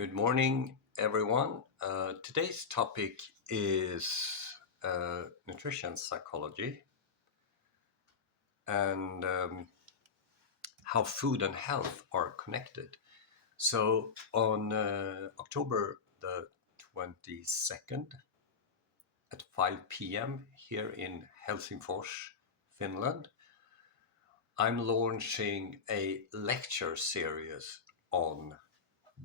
Good morning, everyone. Today's topic is nutrition psychology and how food and health are connected. So, on October the 22nd at 5 p.m. here in Helsingfors, Finland, I'm launching a lecture series on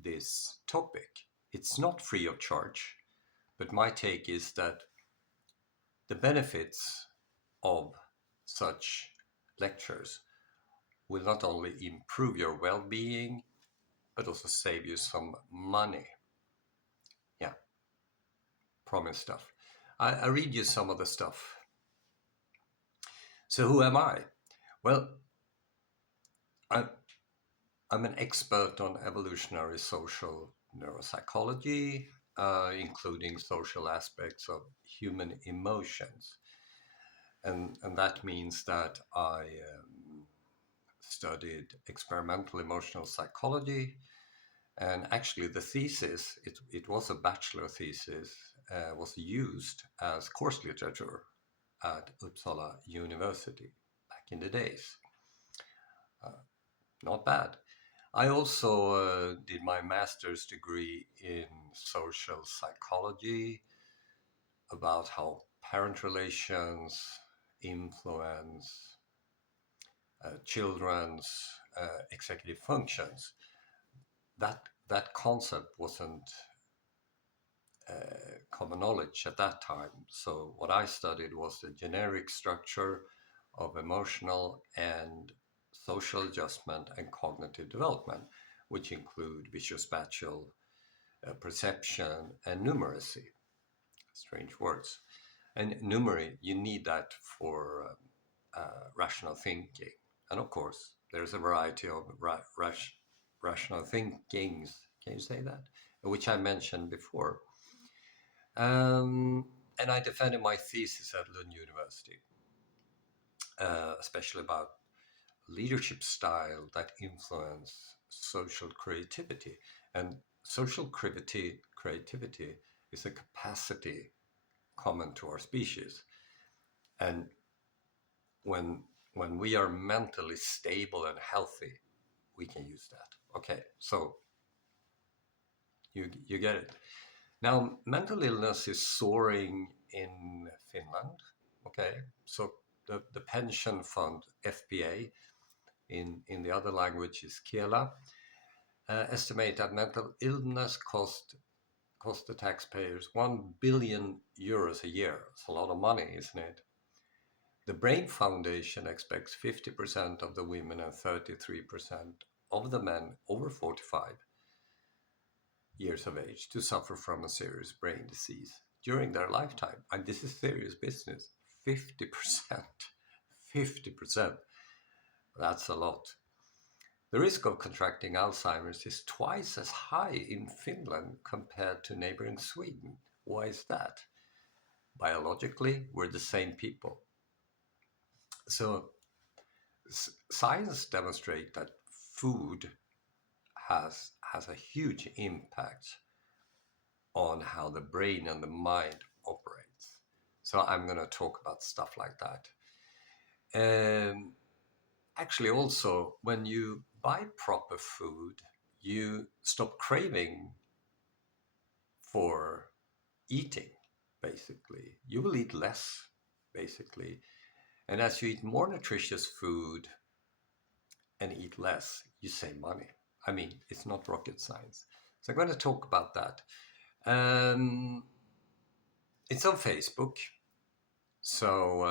this topic. It's not free of charge, but my take is that the benefits of such lectures will not only improve your well-being, but also save you some money. Yeah, promise stuff. I read you some of the stuff. So who am I? Well, I'm, I'm an expert on evolutionary social neuropsychology, including social aspects of human emotions. And that means that I studied experimental emotional psychology. And actually, the thesis, it was a bachelor thesis, was used as course literature at Uppsala University back in the days. Not bad. I also did my master's degree in social psychology about how parent relations influence children's executive functions. That concept wasn't common knowledge at that time. So what I studied was the generic structure of emotional and social adjustment and cognitive development, which include visuospatial perception and numeracy. Strange words. And numeracy, you need that for rational thinking. And of course, there's a variety of rational thinkings, can you say that? Which I mentioned before. And I defended my thesis at Lund University, especially about leadership style that influence social creativity. And social creativity is a capacity common to our species. And when when we are mentally stable and healthy, we can use that. Okay, so you get it. Now, mental illness is soaring in Finland. Okay, so the pension fund, FPA, in the other language is Kela, estimate that mental illness cost the taxpayers 1 billion euros a year. It's a lot of money, isn't it? The Brain Foundation expects 50% of the women and 33% of the men over 45 years of age to suffer from a serious brain disease during their lifetime. And this is serious business. 50%. 50%. That's a lot. The risk of contracting Alzheimer's is twice as high in Finland compared to neighboring Sweden. Why is that? Biologically, we're the same people. So science demonstrates that food has a huge impact on how the brain and the mind operates. So I'm going to talk about stuff like that. And actually, also, when you buy proper food, you stop craving for eating, basically. You will eat less, basically. And as you eat more nutritious food and eat less, you save money. I mean, it's not rocket science. So I'm going to talk about that. It's on Facebook. So,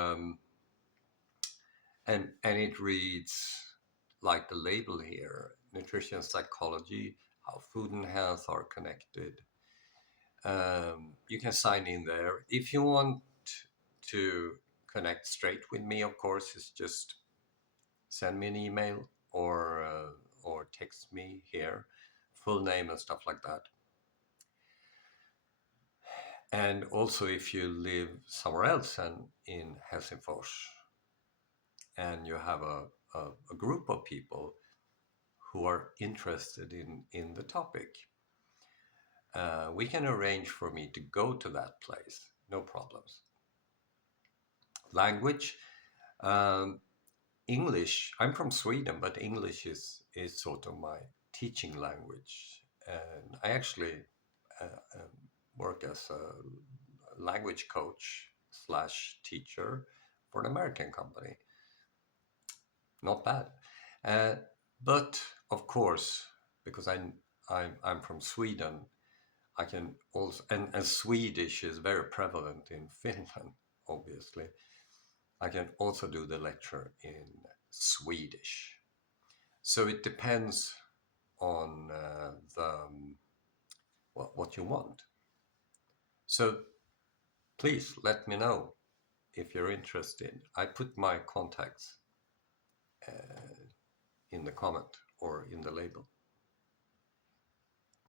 and it reads like the label here, nutrition psychology, how food and health are connected. You can sign in there. If you want to connect straight with me, of course, it's just send me an email or text me here, full name and stuff like that. And also, if you live somewhere else and in Helsingfors, and you have a group of people who are interested in the topic, we can arrange for me to go to that place, no problems. Language, um, English. I'm from Sweden, but English is sort of my teaching language, and I actually work as a language coach slash teacher for an American company. Not bad. Uh, but of course, because I'm from Sweden, I can also, and Swedish is very prevalent in Finland, obviously. I can also do the lecture in Swedish. So it depends on what you want. So please let me know if you're interested. I put my contacts in the comment or in the label.